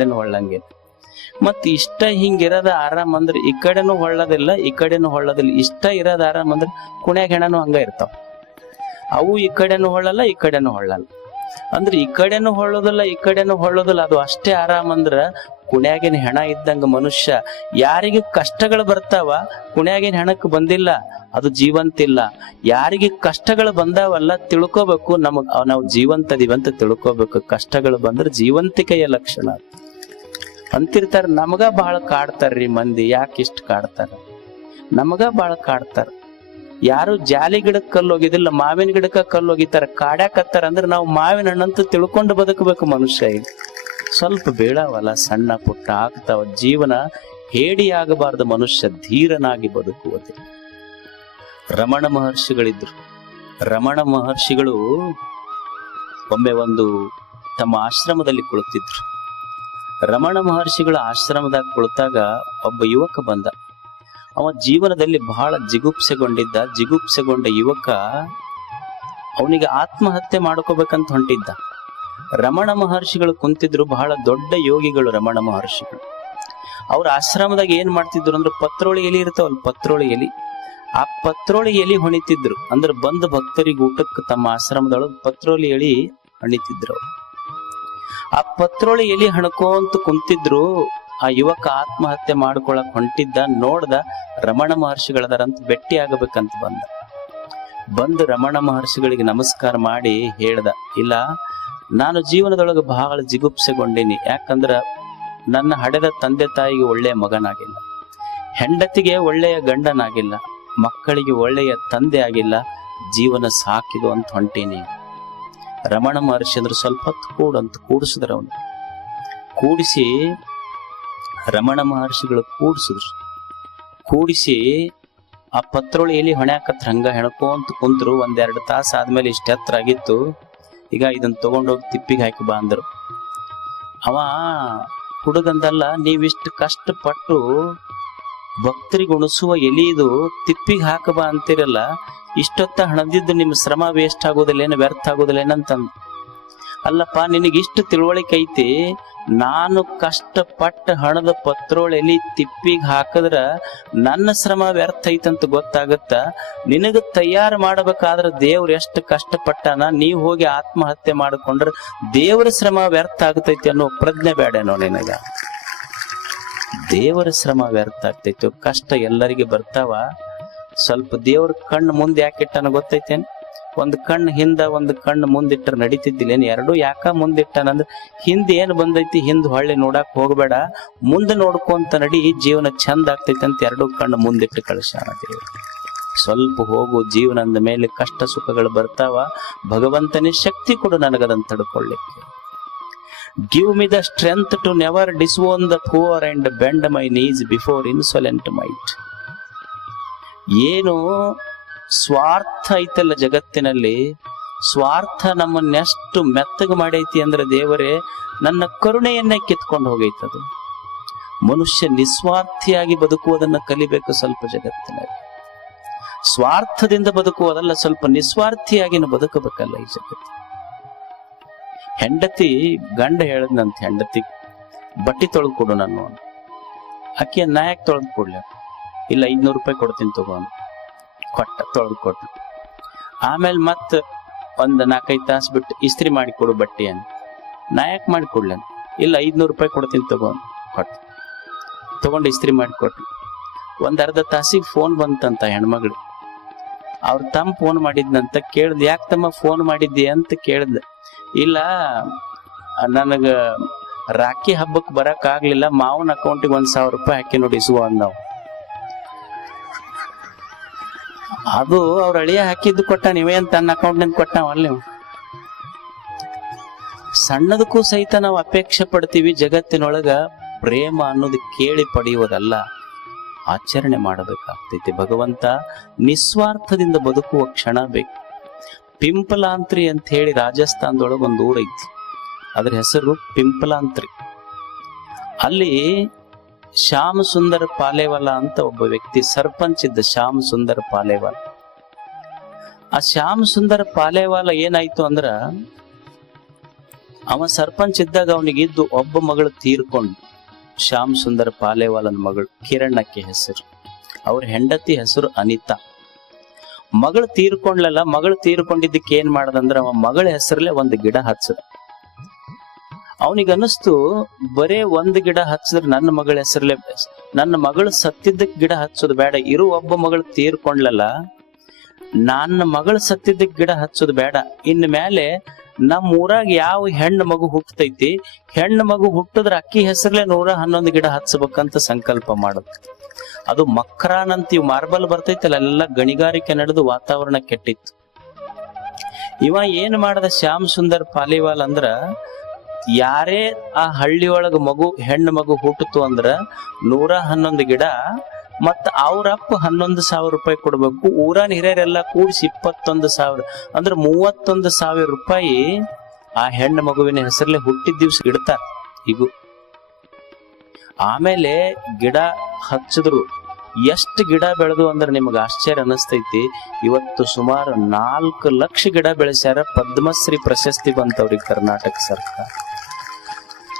ಕಡೆನೂ ಹೊಳ್ಳಂಗೆ ಮತ್ ಇಷ್ಟ ಹಿಂಗಿರದ ಆರಾಮ್ ಅಂದ್ರೆ ಈ ಕಡೆನು ಹೊಳ್ಳದಿಲ್ಲ, ಈ ಕಡೆನು ಹೊಳ್ಳದಿಲ್ಲ. ಇಷ್ಟ ಇರದ ಆರಾಮ್ ಅಂದ್ರೆ ಕುಣ್ಯಾಗ ಹೆಣನು ಹಂಗ ಇರ್ತಾವ. ಅವು ಈ ಕಡೆನು ಹೊಳ್ಳಲ್ಲ, ಈ ಕಡೆನು ಹೊಳ್ಳಲ್ಲ. ಅಂದ್ರೆ ಈ ಕಡೆನು ಹೊಳ್ಳೋದಿಲ್ಲ, ಈ ಕಡೆನು ಹೊಳ್ಳೋದಿಲ್ಲ, ಅದು ಅಷ್ಟೇ ಆರಾಮ್ ಅಂದ್ರ ಕುಣ್ಯಾಗಿನ ಹೆಣ ಇದ್ದಂಗ ಮನುಷ್ಯ ಯಾರಿಗೆ ಕಷ್ಟಗಳು ಬರ್ತಾವ, ಕುಣ್ಯಾಗಿನ ಹೆಣಕ್ ಬಂದಿಲ್ಲ, ಅದು ಜೀವಂತಿಲ್ಲ ಯಾರಿಗೆ ಕಷ್ಟಗಳು ಬಂದಾವಲ್ಲ ತಿಳ್ಕೊಬೇಕು, ನಮಗ್ ನಾವು ಜೀವಂತ ಅಂತ ತಿಳ್ಕೊಬೇಕು. ಕಷ್ಟಗಳು ಬಂದ್ರೆ ಜೀವಂತಿಕೆಯ ಲಕ್ಷಣ ಅಂತಿರ್ತಾರ, ನಮಗ ಬಹಳ ಕಾಡ್ತಾರ್ರಿ ಮಂದಿ, ಯಾಕೆ ಇಷ್ಟ ಕಾಡ್ತಾರ? ನಮಗ ಬಹಳ ಕಾಡ್ತಾರ. ಯಾರು ಜಾಲಿ ಗಿಡಕ್ಕೆ ಕಲ್ಲು ಹೋಗಿದಿಲ್ಲ ಮಾವಿನ ಗಿಡಕ್ಕೆ ಕಲ್ಲು ಹೋಗಿತಾರ ಕಾಡ್ಯಾಕತ್ತಾರ ಅಂದ್ರೆ ನಾವು ಮಾವಿನ ಹಣ್ಣಂತೂ ತಿಳ್ಕೊಂಡು ಬದುಕಬೇಕು ಮನುಷ್ಯ ಸ್ವಲ್ಪ ಬೀಳಾವಲ್ಲ ಸಣ್ಣ ಪುಟ್ಟ ಆಗ್ತಾವ ಜೀವನ ಹೇಡಿ ಆಗಬಾರದು ಮನುಷ್ಯ ಧೀರನಾಗಿ ಬದುಕುವುದು ರಮಣ ಮಹರ್ಷಿಗಳಿದ್ರು. ರಮಣ ಮಹರ್ಷಿಗಳು ಒಮ್ಮೆ ಒಂದು ತಮ್ಮ ಆಶ್ರಮದಲ್ಲಿ ಕುಳಿತಿದ್ರು. ರಮಣ ಮಹರ್ಷಿಗಳ ಆಶ್ರಮದಾಗ ಕುಳಿತಾಗ ಒಬ್ಬ ಯುವಕ ಬಂದ. ಅವ ಜೀವನದಲ್ಲಿ ಬಹಳ ಜಿಗುಪ್ಸೆಗೊಂಡಿದ್ದ, ಜಿಗುಪ್ಸೆಗೊಂಡ ಯುವಕ ಅವನಿಗೆ ಆತ್ಮಹತ್ಯೆ ಮಾಡ್ಕೋಬೇಕಂತ ಹೊಂಟಿದ್ದ. ರಮಣ ಮಹರ್ಷಿಗಳು ಕುಂತಿದ್ರು, ಬಹಳ ದೊಡ್ಡ ಯೋಗಿಗಳು ರಮಣ ಮಹರ್ಷಿಗಳು. ಅವ್ರ ಆಶ್ರಮದಾಗ ಏನ್ ಮಾಡ್ತಿದ್ರು ಅಂದ್ರೆ ಪತ್ರೋಳಿ ಎಲಿ ಇರ್ತಾವಲ್ಲ ಪತ್ರೋಳಿ ಎಲಿ, ಆ ಪತ್ರೋಳಿ ಎಲಿ ಹೊಣಿತಿದ್ರು. ಅಂದ್ರೆ ಬಂದ ಭಕ್ತರಿಗೆ ಊಟಕ್ಕೆ ತಮ್ಮ ಆಶ್ರಮದೊಳಗೆ ಪತ್ರೋಳಿ ಎಲಿ ಹಣಿತಿದ್ರು ಅವ್ರು. ಆ ಪತ್ರೊಳಿ ಎಲಿ ಹಣ್ಕೋಂತ ಕುಂತಿದ್ರು, ಆ ಯುವಕ ಆತ್ಮಹತ್ಯೆ ಮಾಡ್ಕೊಳಕ್ ಹೊಂಟಿದ್ದ, ನೋಡ್ದ ರಮಣ ಮಹರ್ಷಿಗಳದಾರಂತ ಭೇಟಿ ಆಗಬೇಕಂತ ಬಂದ. ಬಂದು ರಮಣ ಮಹರ್ಷಿಗಳಿಗೆ ನಮಸ್ಕಾರ ಮಾಡಿ ಹೇಳ್ದ, ಇಲ್ಲ, ನಾನು ಜೀವನದೊಳಗೆ ಬಹಳ ಜಿಗುಪ್ಸೆಗೊಂಡೀನಿ, ಯಾಕಂದ್ರ ನನ್ನ ಹಡೆದ ತಂದೆ ತಾಯಿಗೆ ಒಳ್ಳೆಯ ಮಗನಾಗಿಲ್ಲ. ಹೆಂಡತಿಗೆ ಒಳ್ಳೆಯ ಗಂಡನಾಗಿಲ್ಲ. ಮಕ್ಕಳಿಗೆ ಒಳ್ಳೆಯ ತಂದೆ ಆಗಿಲ್ಲ. ಜೀವನ ಸಾಕಿದು ಅಂತ ಹೊಂಟೀನಿ. ರಮಣ ಮಹರ್ಷಿ ಅಂದ್ರೆ ಸ್ವಲ್ಪ ಹೊತ್ತು ಕೂಡಂತ ಕೂಡಿಸಿದ್ರು ಅವನು. ಕೂಡಿಸಿ ರಮಣ ಮಹರ್ಷಿಗಳು ಕೂಡಿಸಿದ್ರು. ಕೂಡಿಸಿ ಆ ಪತ್ರೊಳಿ ಎಲ್ಲಿ ಹೊಣ್ಯಾಕತ್ರ ಹಂಗ ಅಂತ ಕುಂದ್ರು ಒಂದೆರಡು ತಾಸು ಆದ್ಮೇಲೆ ಇಷ್ಟು ಎತ್ತರ ಆಗಿತ್ತು. ಈಗ ಇದನ್ನ ತಗೊಂಡೋಗಿ ತಿಪ್ಪಿಗೆ ಹಾಕಿ ಬಾ ಅಂದರು. ಅವ ಹುಡುಗಂದಲ್ಲ ನೀವಿಷ್ಟು ಕಷ್ಟಪಟ್ಟು ಭಕ್ತರಿಗೆ ಉಣಿಸುವ ಎಲಿದು ತಿಪ್ಪಿಗೆ ಹಾಕಬಾ ಅಂತಿರಲ್ಲ, ಇಷ್ಟೊತ್ತ ಹಣದಿದ್ದು ನಿಮ್ಮ ಶ್ರಮ ವೇಸ್ಟ್ ಆಗೋದಿಲ್ಲ ಏನು ವ್ಯರ್ಥ ಆಗೋದಿಲ್ಲ ಏನಂತಂದ ಅಲ್ಲಪ್ಪ ನಿನಗೆ ಇಷ್ಟು ತಿಳುವಳಿಕೆ ಐತಿ, ನಾನು ಕಷ್ಟಪಟ್ಟ ಹಣದ ಪತ್ರೋಳೆಲಿ ತಿಪ್ಪಿಗೆ ಹಾಕಿದ್ರ ನನ್ನ ಶ್ರಮ ವ್ಯರ್ಥ ಐತಂತ ಗೊತ್ತಾಗತ್ತ? ನಿನಗ ತಯಾರು ಮಾಡಬೇಕಾದ್ರೆ ದೇವ್ರ ಎಷ್ಟು ಕಷ್ಟಪಟ್ಟನ, ನೀವು ಹೋಗಿ ಆತ್ಮಹತ್ಯೆ ಮಾಡಿಕೊಂಡ್ರ ದೇವ್ರ ಶ್ರಮ ವ್ಯರ್ಥ ಆಗತೈತಿ ಅನ್ನೋ ಪ್ರಜ್ಞೆ ಬೇಡನೋ ನಿನಗ. ದೇವರ ಶ್ರಮ ವ್ಯರ್ಥ ಆಗ್ತೈತೆ. ಕಷ್ಟ ಎಲ್ಲರಿಗೆ ಬರ್ತಾವ. ಸ್ವಲ್ಪ ದೇವ್ರ ಕಣ್ಣು ಮುಂದೆ ಯಾಕಿಟ್ಟನ ಗೊತ್ತೈತೇನ್? ಒಂದು ಕಣ್ಣು ಹಿಂದ, ಒಂದು ಕಣ್ಣು ಮುಂದಿಟ್ಟರೆ ನಡೀತಿದ್ದಿಲ್ಲ ಏನ್ ಎರಡು ಯಾಕ ಮುಂದಿಟ್ಟನಂದ್ರೆ ಹಿಂದೆ ಏನು ಬಂದೈತಿ ಹಿಂದೆ ಹೊಳ್ಳಿ ನೋಡಕ್ ಹೋಗ್ಬೇಡ. ಮುಂದೆ ನೋಡ್ಕೊಂತ ನಡಿ, ಜೀವನ ಚಂದ ಆಗ್ತೈತೆ ಅಂತ ಎರಡು ಕಣ್ಣು ಮುಂದಿಟ್ಟು ಕಳಿಸ್ಯಾನ ಸ್ವಲ್ಪ ಹೋಗು ಜೀವನ ಅಂದ ಮೇಲೆ ಕಷ್ಟ ಸುಖಗಳು ಬರ್ತಾವ. ಭಗವಂತನೇ ಶಕ್ತಿ ಕೊಡು ನನಗದನ್ನು ತಡ್ಕೊಳ್ಳಿಕ್ಕೆ give me the strength to never disown the poor and bend my knees before insolent might ಏನು ಸ್ವಾರ್ಥ ಐತಲ್ಲ ಜಗತ್ತಿನಲ್ಲಿ. ಸ್ವಾರ್ಥ ನಮ್ಮನ್ನೆಷ್ಟು ಮೆತ್ತಗೆ ಮಾಡೈತಿ ಅಂದ್ರೆ ದೇವರೇ, ನನ್ನ ಕರುಣೆಯನ್ನೇ ಕಿತ್ಕೊಂಡು ಹೋಗೈತದು. ಮನುಷ್ಯ ನಿಸ್ವಾರ್ಥಿಯಾಗಿ ಬದುಕುವುದನ್ನ ಕಲಿಬೇಕು ಸ್ವಲ್ಪ ಜಗತ್ತಿನಲ್ಲಿ. ಸ್ವಾರ್ಥದಿಂದ ಬದುಕುವುದಲ್ಲ, ಸ್ವಲ್ಪ ನಿಸ್ವಾರ್ಥಿಯಾಗಿನೂ ಬದುಕಬೇಕಲ್ಲ ಈ ಜಗತ್ತು. ಹೆಂಡತಿ ಗಂಡ ಹೇಳದ್ನಂತ ಹೆಂಡತಿ ಬಟ್ಟಿ ತೊಳೆದು ಕೊಡು ನಾನು ಅಕ್ಕಿ ನಾಯಕ್ ತೊಳೆದು ಕೊಡ್ಲಿ. ಇಲ್ಲ ಐದ್ನೂರು ರೂಪಾಯಿ ಕೊಡ್ತೀನಿ ತಗೊಂಡು ಕೊಟ್ಟ, ತೊಳೆದು ಕೊಟ್ಟು ಆಮೇಲೆ ಮತ್ತೆ ಒಂದು ನಾಲ್ಕೈದು ತಾಸು ಬಿಟ್ಟು ಇಸ್ತ್ರಿ ಮಾಡಿ ಕೊಡು ಬಟ್ಟೆ ಅಂತ. ನಾಯಕ್ ಮಾಡಿ ಕೊಡ್ಲಿ ಇಲ್ಲ, ಐದ್ನೂರು ರೂಪಾಯಿ ಕೊಡ್ತೀನಿ ತಗೊಂಡು ಕೊಟ್ಟು ತಗೊಂಡು ಇಸ್ತ್ರಿ ಮಾಡಿ ಕೊಟ್ಟು ಒಂದು ಅರ್ಧ ತಾಸಿಗೆ ಫೋನ್ ಬಂತಂತ ಹೆಣ್ಮಗಳು. ಅವ್ರ ತಮ್ಮ ಫೋನ್ ಮಾಡಿದ್ನಂತ ಕೇಳ್ದ, ಯಾಕೆ ತಮ್ಮ ಫೋನ್ ಮಾಡಿದ್ದಿ ಅಂತ ಕೇಳ್ದ. ಇಲ್ಲ, ನನಗ ರಾಖಿ ಹಬ್ಬಕ್ಕೆ ಬರಕ್ ಆಗ್ಲಿಲ್ಲ, ಮಾವನ ಅಕೌಂಟಿಗೆ ಒಂದ್ ಸಾವಿರ ರೂಪಾಯಿ ಹಾಕಿ ನೋಡಿ ಇಸುವ ಅಂದವ್. ಅದು ಅವ್ರ ಅಳಿಯ ಹಾಕಿದ್ದು ಕೊಟ್ಟ ನೀವೇ ಅಂತ ತನ್ನ ಅಕೌಂಟ್ನಿಂದ ಕೊಟ್ಟಾವ ಅಲ್ಲಿ ಸಣ್ಣದಕ್ಕೂ ಸಹಿತ ನಾವು ಅಪೇಕ್ಷೆ ಪಡ್ತೀವಿ, ಜಗತ್ತಿನೊಳಗ ಪ್ರೇಮ ಅನ್ನೋದು ಕೇಳಿ ಪಡೆಯುವುದಲ್ಲ. ಆಚರಣೆ ಮಾಡಬೇಕಾಗ್ತೈತಿ. ಭಗವಂತ ನಿಸ್ವಾರ್ಥದಿಂದ ಬದುಕುವ ಕ್ಷಣ ಬೇಕು. ಪಿಂಪಲಾಂತ್ರಿ ಅಂತ ಹೇಳಿ ರಾಜಸ್ಥಾನದೊಳಗೆ ಒಂದು ಊರೈತಿ ಅದ್ರ ಹೆಸರು ಪಿಂಪಲಾಂತ್ರಿ. ಅಲ್ಲಿ ಶ್ಯಾಮ್ ಸುಂದರ್ ಪಾಲೇವಾಲ ಅಂತ ಒಬ್ಬ ವ್ಯಕ್ತಿ ಸರ್ಪಂಚ್ ಇದ್ದ ಶ್ಯಾಮ ಸುಂದರ ಪಾಲೇವಾಲ. ಆ ಶ್ಯಾಮ ಸುಂದರ ಪಾಲೇವಾಲ ಏನಾಯ್ತು ಅಂದ್ರ, ಅವ ಸರ್ಪಂಚ್ ಇದ್ದಾಗ ಅವನಿಗೆ ಇದ್ದು ಒಬ್ಬ ಮಗಳು ತೀರ್ಕೊಂಡು ಶ್ಯಾಮ್ ಸುಂದರ್ ಪಾಲೇವಾಲನ್ ಮಗಳು ಕಿರಣಕ್ಕೆ ಹೆಸರು. ಅವ್ರ ಹೆಂಡತಿ ಹೆಸರು ಅನಿತಾ. ಮಗಳು ತೀರ್ಕೊಂಡ್ಲಲ್ಲ, ಮಗಳು ತೀರ್ಕೊಂಡಿದ್ದಕ್ಕೆ ಏನ್ ಮಾಡದಂದ್ರ ಅವ ಮಗಳ ಹೆಸರಲ್ಲೇ ಒಂದು ಗಿಡ ಹಚ್ಚದ. ಅವನಿಗೆ ಅನಿಸ್ತು ಬರೇ ಒಂದ್ ಗಿಡ ಹಚ್ಚಿದ್ರೆ ನನ್ನ ಮಗಳ ಹೆಸರಲ್ಲೇ, ನನ್ನ ಮಗಳು ಸತ್ತಿದ್ದಕ್ಕೆ ಗಿಡ ಹಚ್ಚೋದು ಬೇಡ, ಇರು ಒಬ್ಬ ಮಗಳು ತೀರ್ಕೊಂಡ್ಲಲ್ಲ, ನನ್ನ ಮಗಳು ಸತ್ತಿದ್ದಕ್ಕೆ ಗಿಡ ಹಚ್ಚೋದು ಬೇಡ. ಇನ್ ಮೇಲೆ ನಮ್ಮ ಊರಾಗ ಯಾವ ಹೆಣ್ಣು ಮಗು ಹುಟ್ಟತೈತಿ ಹೆಣ್ಣು ಮಗು ಹುಟ್ಟಿದ್ರ ಅಕ್ಕಿ ಹೆಸರಲ್ಲೇ ನೂರ ಹನ್ನೊಂದು ಗಿಡ ಹಚ್ಚಬೇಕಂತ ಸಂಕಲ್ಪ ಮಾಡುತ್ತೆ. ಅದು ಮಕ್ರಾನ್ ಅಂತ ಇವ್ ಮಾರ್ಬಲ್ ಬರ್ತೈತಲ್ಲ ಎಲ್ಲ ಗಣಿಗಾರಿಕೆ ನಡೆದು ವಾತಾವರಣ ಕೆಟ್ಟಿತ್ತು. ಇವ ಏನ್ ಮಾಡದ ಶ್ಯಾಮ್ ಸುಂದರ್ ಪಾಲಿವಾಲ್ ಅಂದ್ರ, ಯಾರೇ ಆ ಹಳ್ಳಿ ಮಗು, ಹೆಣ್ಣು ಮಗು ಹುಟ್ಟಿತು ಅಂದ್ರ ನೂರ ಹನ್ನೊಂದು ಗಿಡ ಮತ್ತ ಅವ್ರ ಅಪ್ಪ ಹನ್ನೊಂದು ಸಾವಿರ ರೂಪಾಯಿ ಕೊಡ್ಬೇಕು. ಊರಾನ್ ಹಿರಿಯರೆಲ್ಲ ಕೂಡಿಸಿ ಇಪ್ಪತ್ತೊಂದು ಸಾವಿರ. ಅಂದ್ರೆ ಮೂವತ್ತೊಂದು ಸಾವಿರ ರೂಪಾಯಿ ಆ ಹೆಣ್ಣು ಮಗುವಿನ ಹೆಸರಲ್ಲೇ ಹುಟ್ಟಿದ ದಿವ್ಸ ಇಡ್ತಾರ ಈಗ ಆಮೇಲೆ ಗಿಡ ಹಚ್ಚಿದ್ರು. ಎಷ್ಟು ಗಿಡ ಬೆಳೆದು ಅಂದ್ರೆ ನಿಮ್ಗೆ ಆಶ್ಚರ್ಯ ಅನಿಸ್ತೈತಿ. ಇವತ್ತು ಸುಮಾರು ನಾಲ್ಕು ಲಕ್ಷ ಗಿಡ ಬೆಳೆಸ್ಯಾರ ಪದ್ಮಶ್ರೀ ಪ್ರಶಸ್ತಿ ಬಂತವ್ರಿಗೆ ಕರ್ನಾಟಕ ಸರ್ಕಾರ.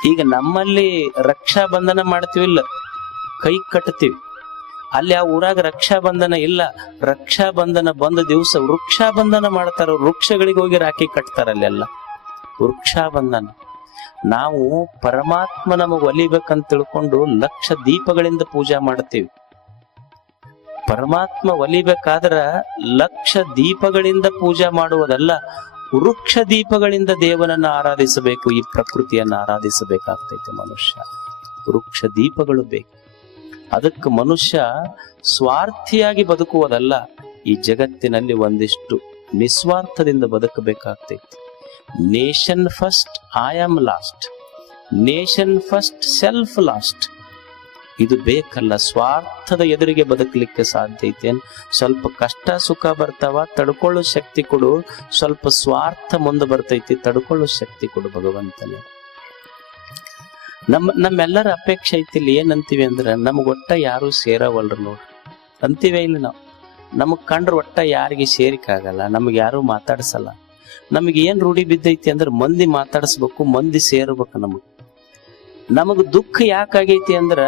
ಈಗ ನಮ್ಮಲ್ಲಿ ರಕ್ಷಾ ಬಂಧನ ಮಾಡ್ತೀವಿಲ್ಲ. ಕೈ ಕಟ್ತೀವಿ. ಅಲ್ಲಿ ಆ ಊರಾಗ ರಕ್ಷಾ ಬಂಧನ ಇಲ್ಲ. ರಕ್ಷಾ ಬಂಧನ ಬಂದ ದಿವಸ ವೃಕ್ಷಾ ಬಂಧನ ಮಾಡ್ತಾರ. ವೃಕ್ಷಗಳಿಗೆ ಹೋಗಿ ರಾಖಿ ಕಟ್ತಾರ ಅಲ್ಲೆಲ್ಲ. ವೃಕ್ಷಾ ಬಂಧನ ನಾವು ಪರಮಾತ್ಮ ನಮಗ್ ಒಲಿಬೇಕಂತ ತಿಳ್ಕೊಂಡು ಲಕ್ಷ ದೀಪಗಳಿಂದ ಪೂಜಾ ಮಾಡ್ತೀವಿ. ಪರಮಾತ್ಮ ಒಲಿಬೇಕಾದ್ರ ಲಕ್ಷ ದೀಪಗಳಿಂದ ಪೂಜಾ ಮಾಡುವುದಲ್ಲ, ವೃಕ್ಷ ದೀಪಗಳಿಂದ ದೇವನನ್ನ ಆರಾಧಿಸಬೇಕು, ಈ ಪ್ರಕೃತಿಯನ್ನ ಆರಾಧಿಸಬೇಕಾಗ್ತೈತೆ ಮನುಷ್ಯ. ವೃಕ್ಷ ದೀಪಗಳು ಬೇಕು. ಅದಕ್ಕೆ ಮನುಷ್ಯ ಸ್ವಾರ್ಥಿಯಾಗಿ ಬದುಕುವುದಲ್ಲ, ಈ ಜಗತ್ತಿನಲ್ಲಿ ಒಂದಿಷ್ಟು ನಿಸ್ವಾರ್ಥದಿಂದ ಬದುಕಬೇಕಾಗ್ತೈತಿ. Nation first I am last nation first self last ಇದು ಬೇಕಲ್ಲ, ಸ್ವಾರ್ಥದ ಎದುರಿಗೆ ಬದುಕಲಿಕ್ಕೆ ಸಾಧ್ಯ ಐತೆ ಸ್ವಲ್ಪ ಕಷ್ಟ, ಸುಖ ಬರ್ತಾವ, ತಡ್ಕೊಳ್ಳೋ ಶಕ್ತಿ ಕೊಡು. ಸ್ವಲ್ಪ ಸ್ವಾರ್ಥ ಮುಂದೆ ಬರ್ತೈತಿ, ತಡ್ಕೊಳ್ಳೋ ಶಕ್ತಿ ಕೊಡು ಭಗವಂತನೇ. ನಮ್ಮ, ನಮ್ಮೆಲ್ಲರ ಅಪೇಕ್ಷೆ ಐತಿ ಇಲ್ಲಿ ಏನಂತೀವಿ ಅಂದ್ರೆ ನಮ್ಗೆ ಒಟ್ಟ ಯಾರು ಸೇರವಲ್ರು ನೋಡ್ರಿ. ಅಂತೀವಿ ಇಲ್ಲ ನಾವು? ನಮಗ್ ಕಂಡ್ರ ಒಟ್ಟ ಯಾರಿಗೆ ಸೇರಿಕಾಗಲ್ಲ ನಮ್ಗೆ ಯಾರು ಮಾತಾಡ್ಸಲ್ಲ. ನಮಗೆ ಏನ್ ರೂಢಿ ಬಿದ್ದೈತಿ ಅಂದ್ರೆ ಮಂದಿ ಮಾತಾಡಿಸ್ಬೇಕು, ಮಂದಿ ಸೇರ್ಬೇಕು ನಮಗ್. ನಮಗ್ ದುಃಖ ಯಾಕಾಗೈತಿ ಅಂದ್ರ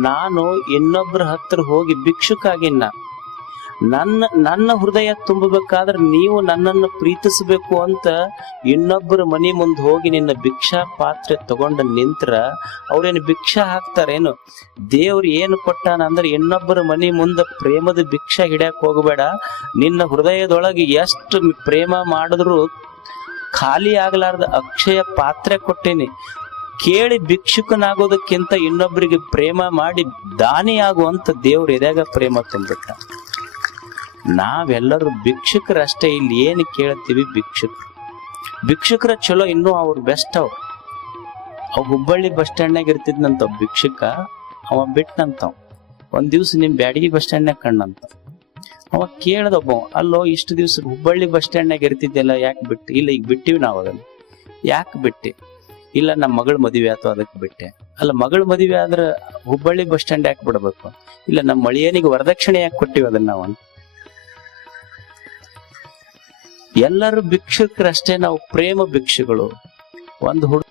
ನಾನು ಇನ್ನೊಬ್ಬರ ಹತ್ರ ಹೋಗಿ ಭಿಕ್ಷುಕಾಗಿನ್ನ ನನ್ನ ನನ್ನ ಹೃದಯ ತುಂಬಬೇಕಾದ್ರೆ ನೀವು ನನ್ನನ್ನು ಪ್ರೀತಿಸಬೇಕು ಅಂತ ಇನ್ನೊಬ್ಬರ ಮನೆ ಮುಂದೆ ಹೋಗಿ ನಿನ್ನ ಭಿಕ್ಷಾ ಪಾತ್ರೆ ತಗೊಂಡ ನಿಂತ್ರ ಅವ್ರೇನು ಭಿಕ್ಷಾ ಹಾಕ್ತಾರೇನು? ದೇವ್ರು ಏನು ಕೊಟ್ಟಾನ ಅಂದ್ರೆ ಇನ್ನೊಬ್ಬರ ಮನೆ ಮುಂದೆ ಪ್ರೇಮದ ಭಿಕ್ಷಾ ಹಿಡಿಯಕ್ ಹೋಗಬೇಡ. ನಿನ್ನ ಹೃದಯದೊಳಗೆ ಎಷ್ಟು ಪ್ರೇಮ ಮಾಡಿದ್ರು ಖಾಲಿ ಆಗ್ಲಾರ್ದ ಅಕ್ಷಯ ಪಾತ್ರೆ ಕೊಟ್ಟೇನಿ. ಕೇಳಿ ಭಿಕ್ಷುಕನಾಗೋದಕ್ಕಿಂತ ಇನ್ನೊಬ್ಬರಿಗೆ ಪ್ರೇಮ ಮಾಡಿ ದಾನಿಯಾಗುವಂತ ದೇವ್ರ ಎದಾಗ ಪ್ರೇಮ ತುಂಬಿಟ್ಟ ನಾವೆಲ್ಲರೂ ಭಿಕ್ಷುಕರಷ್ಟೇ ಇಲ್ಲಿ ಏನು ಕೇಳ್ತೀವಿ ಭಿಕ್ಷುಕರು. ಭಿಕ್ಷುಕರ ಚಲೋ ಇನ್ನೂ ಅವ್ರು ಬೆಸ್ಟ್ ಅವ್ರು. ಅವ್ ಹುಬ್ಬಳ್ಳಿ ಬಸ್ ಸ್ಟ್ಯಾಂಡ್ನಾಗ ಇರ್ತಿದ್ನಂತ ಭಿಕ್ಷುಕ, ಅವ ಬಿಟ್ಟನಂತವ್ ಒಂದ್ ದಿವ್ಸ ನಿಮ್ ಬ್ಯಾಡಗಿ ಬಸ್ ಸ್ಟ್ಯಾಂಡ್ನಾಗ ಕಣ್ಣಂತ ಅವ. ಕೇಳ್ದೊಬ್ಬ ಅಲ್ಲೋ, ಇಷ್ಟು ದಿವ್ಸ ಹುಬ್ಬಳ್ಳಿ ಬಸ್ ಸ್ಟ್ಯಾಂಡ್ನಾಗ ಇರ್ತಿದ್ದೆಲ್ಲ ಯಾಕೆ ಬಿಟ್ಟು? ಇಲ್ಲ, ಈಗ ಬಿಟ್ಟಿವಿ ನಾವು ಅದನ್ನ. ಯಾಕೆ ಬಿಟ್ಟೆ? ಇಲ್ಲ ನಮ್ಮ ಮಗಳ ಮದುವೆ ಆಯ್ತು ಅದಕ್ಕೆ ಬಿಟ್ಟೆ. ಅಲ್ಲ, ಮಗಳ ಮದುವೆ ಆದ್ರೆ ಹುಬ್ಬಳ್ಳಿ ಬಸ್ ಸ್ಟ್ಯಾಂಡ್ ಯಾಕೆ ಬಿಡ್ಬೇಕು? ಇಲ್ಲ ನಮ್ಮ ಮಳಿಯನಿಗೆ ವರದಕ್ಷಿಣೆ ಯಾಕೆ ಕೊಟ್ಟಿವಿ ಅದನ್ನ ನಾವು ಎಲ್ಲರೂ ಭಿಕ್ಷುಕರಷ್ಟೇ ನಾವು ಪ್ರೇಮ ಭಿಕ್ಷುಗಳು. ಒಂದು ಹುಡುಗ